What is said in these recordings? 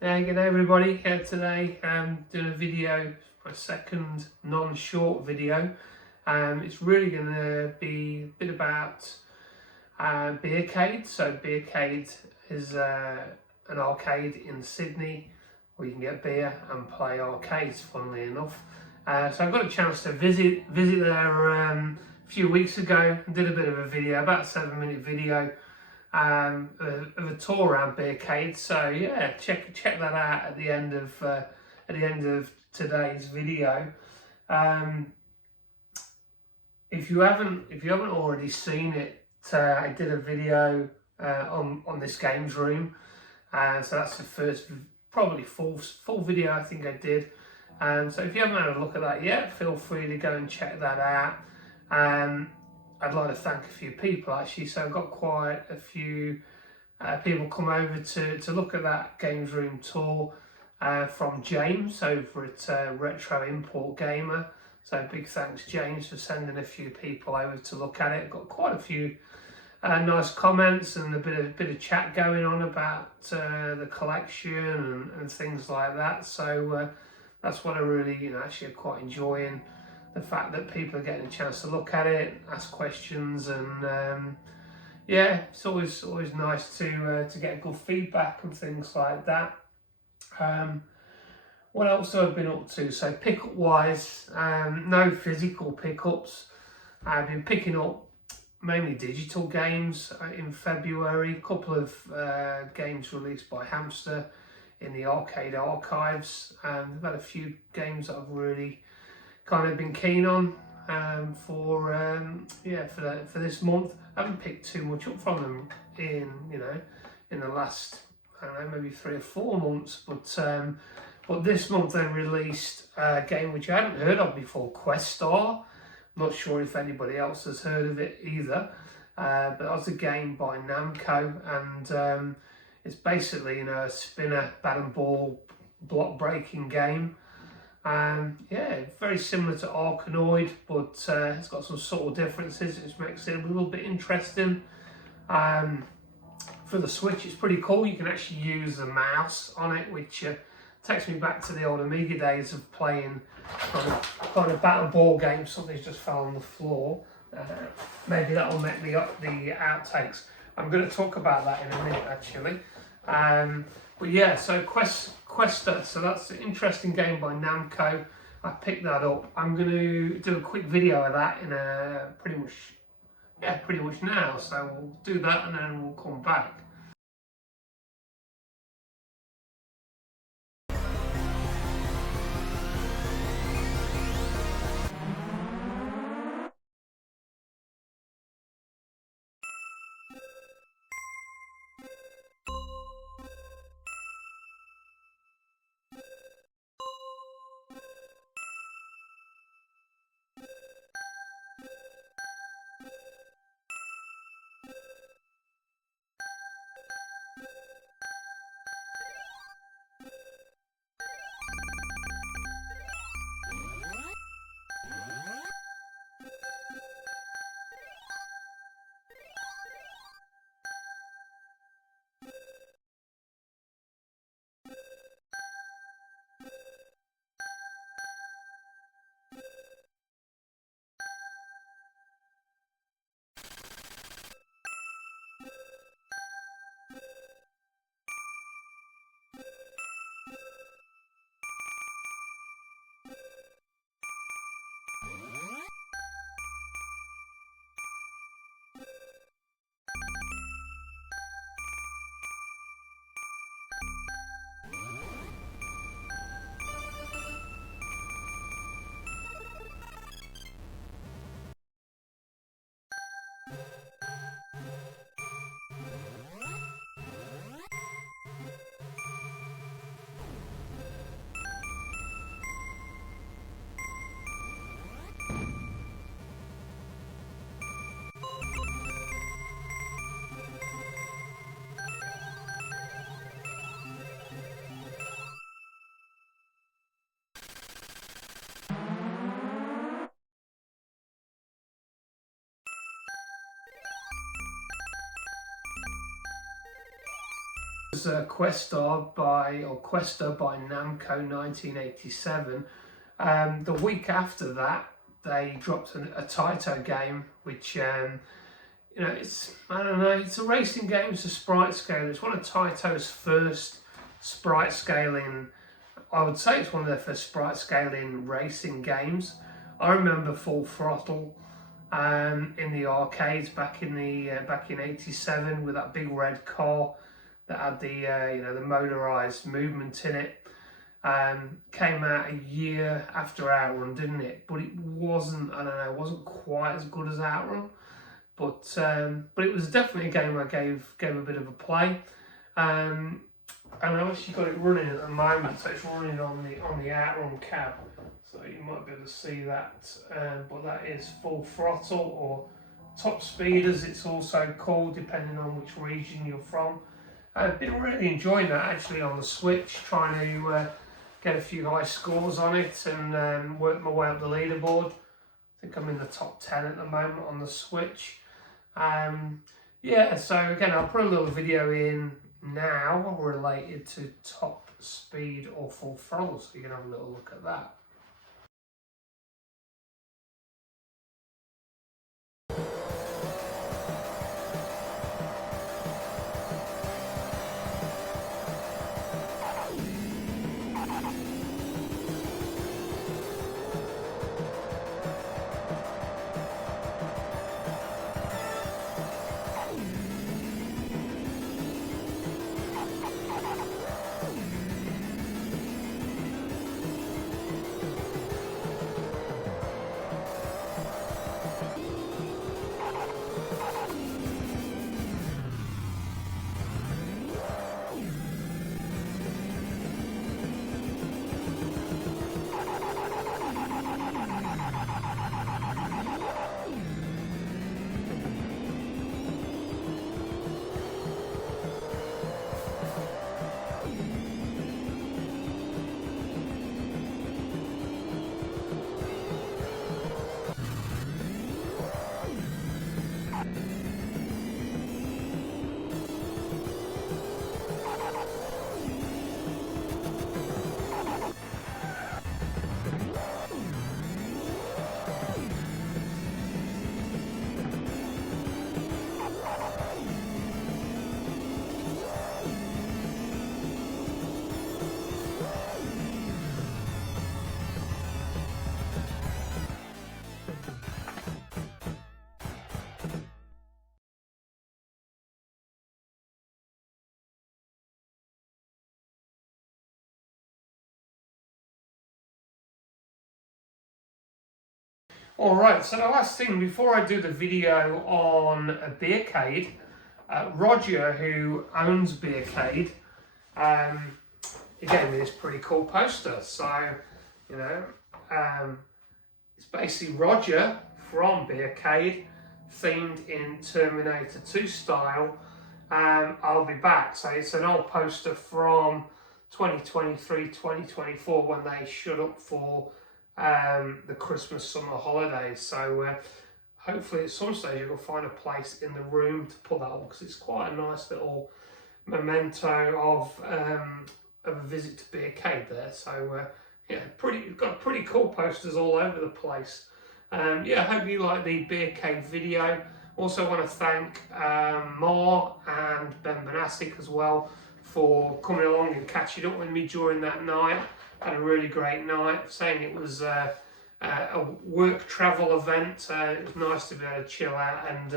Good day everybody. Here today doing a video, my second non-short video. It's really going to be a bit about Beercade. So Beercade is an arcade in Sydney where you can get beer and play arcades, funnily enough. So I got a chance to visit there a few weeks ago and did a bit of a video, about a 7-minute video of a tour around Beercade. So yeah, check that out at the end of today's video. If you haven't already seen it, I did a video on this games room, so that's the first probably full video I think I did. So if you haven't had a look at that yet, feel free to go and check that out. I'd like to thank a few people actually, so I've got quite a few people come over to look at that games room tour from James over at Retro Import Gamer. So big thanks James for sending a few people over to look at it. Got quite a few nice comments and a bit of chat going on about the collection and things like that. So that's what I really actually quite enjoying. The fact that people are getting a chance to look at it, ask questions, and yeah, it's always nice to get good feedback and things like that. What else have I been up to? So pickup wise, no physical pickups. I've been picking up mainly digital games in February. A couple of games released by Hamster in the arcade archives. I've had a few games that I've really kind of been keen on for this month. I haven't picked too much up from them in the last, I don't know, maybe 3 or 4 months, but this month they released a game which I hadn't heard of before, Questar. Not sure if anybody else has heard of it either, but that was a game by Namco, and it's basically a spinner bat and ball block breaking game. Yeah, very similar to Arkanoid, but it's got some subtle differences which makes it a little bit interesting. For the Switch, it's pretty cool. You can actually use the mouse on it, which takes me back to the old Amiga days of playing kind of bat and ball games. Something's just fell on the floor. Maybe that'll make the outtakes. I'm going to talk about that in a minute, actually. But yeah, so Questa, so that's an interesting game by Namco. I picked that up. I'm going to do a quick video of that in pretty much now. So we'll do that and then we'll come back. Questa by Namco 1987. The week after that, they dropped a Taito game, which you know, it's a racing game. It's a sprite scale. It's one of Taito's first sprite scaling. I would say it's one of their first sprite scaling racing games. I remember Full Throttle in the arcades back in '87 with that big red car that had the the motorized movement in it. Came out a year after Outrun, didn't it? But it wasn't, it wasn't quite as good as Outrun. But it was definitely a game I gave a bit of a play. And I've actually got it running at the moment, so it's running on the Outrun cab. So you might be able to see that. But that is Full Throttle, or Top Speed as it's also called, depending on which region you're from. I've been really enjoying that actually on the Switch, trying to get a few high scores on it and work my way up the leaderboard. I think I'm in the top 10 at the moment on the Switch. Yeah, so again, I'll put a little video in now related to Top Speed or Full Throttle, so you can have a little look at that. Alright, so the last thing before I do the video on Beercade, Roger, who owns Beercade, he gave me this pretty cool poster. So, it's basically Roger from Beercade, themed in Terminator 2 style. I'll be back. So it's an old poster from 2023-2024 when they shut up for the Christmas summer holidays. So hopefully at some stage you'll find a place in the room to put that on, because it's quite a nice little memento of a visit to Beercade there. So yeah, got pretty cool posters all over the place. Yeah, I hope you like the Beercade video. Also want to thank Mar and Ben Benasik as well for coming along and catching up with me during that night. Had a really great night, saying it was a work travel event. It was nice to be able to chill out and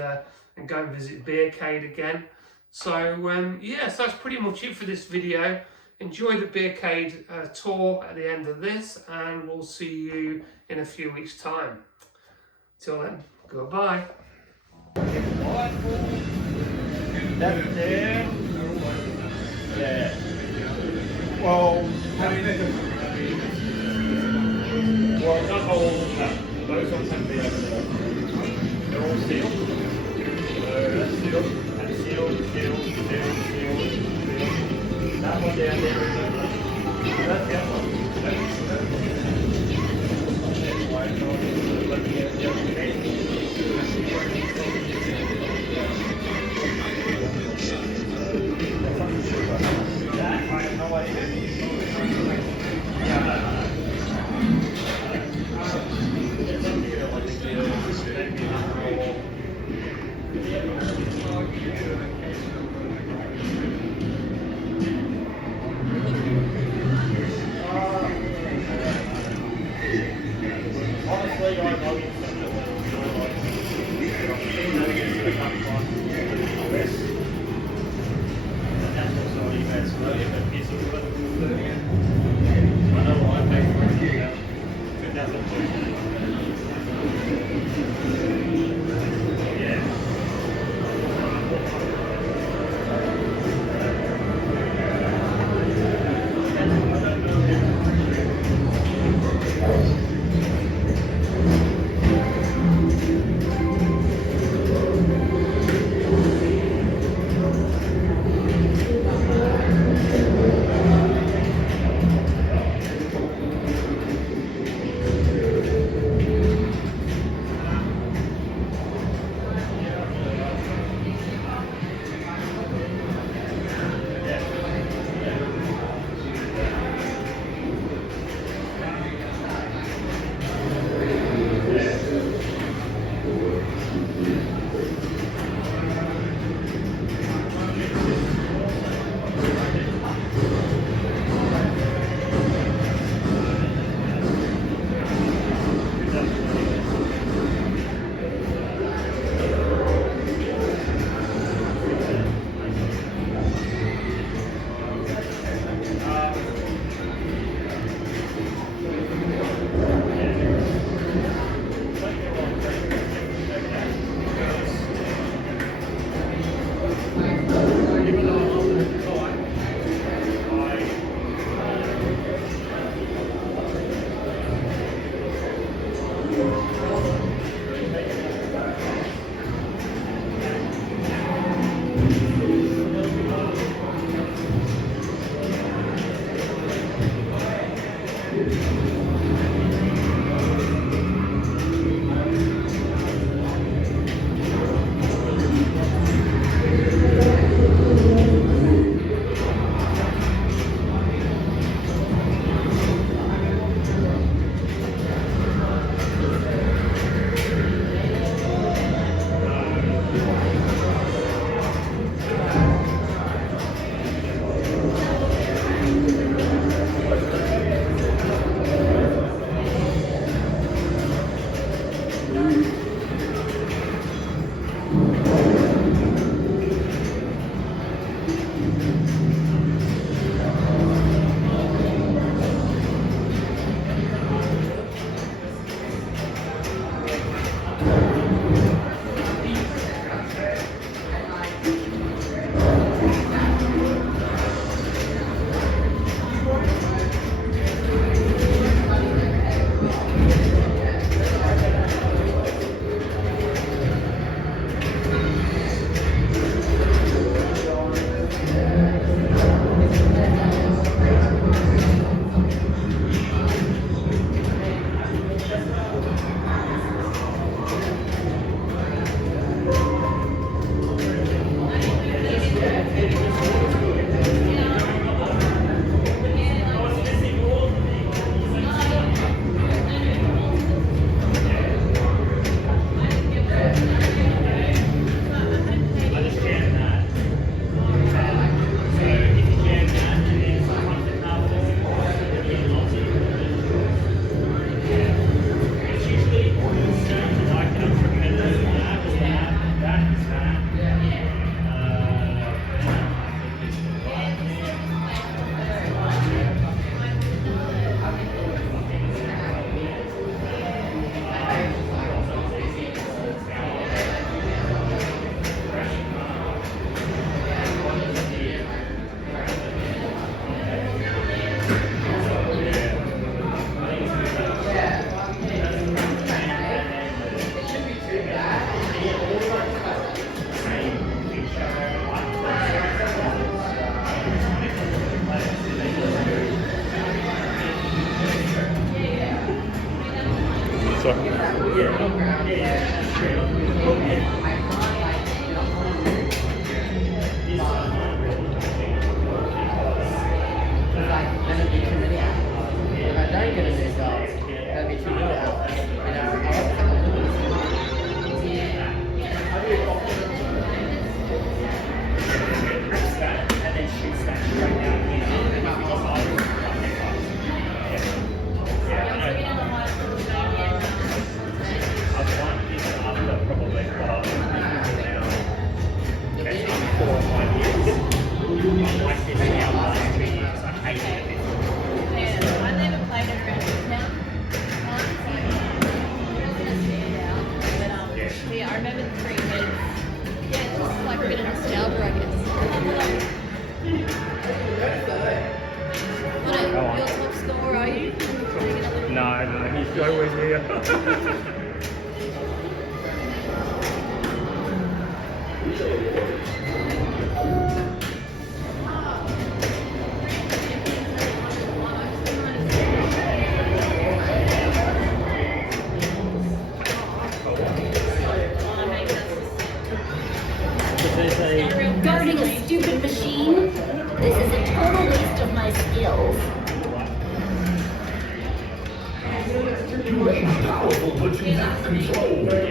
go and visit Beercade again. So yeah, so that's pretty much it for this video. Enjoy the Beercade tour at the end of this, and we'll see you in a few weeks' time. Till then, goodbye. That's there. Yeah. Well, not all. Those ones have to be over there. They're all sealed. So that's sealed. And sealed. That one down there is over. That's the other one. Let me get the other thing. good at their jobs. That'd be too good. And then shoots that straight down here. Yeah, I remember the 3 heads. Yeah, it's just like a bit of nostalgia, I guess. What are your top score, are you? No, he's nowhere near. Guarding a stupid machine? This is a total waste of my skills. Too powerful, but you lack control.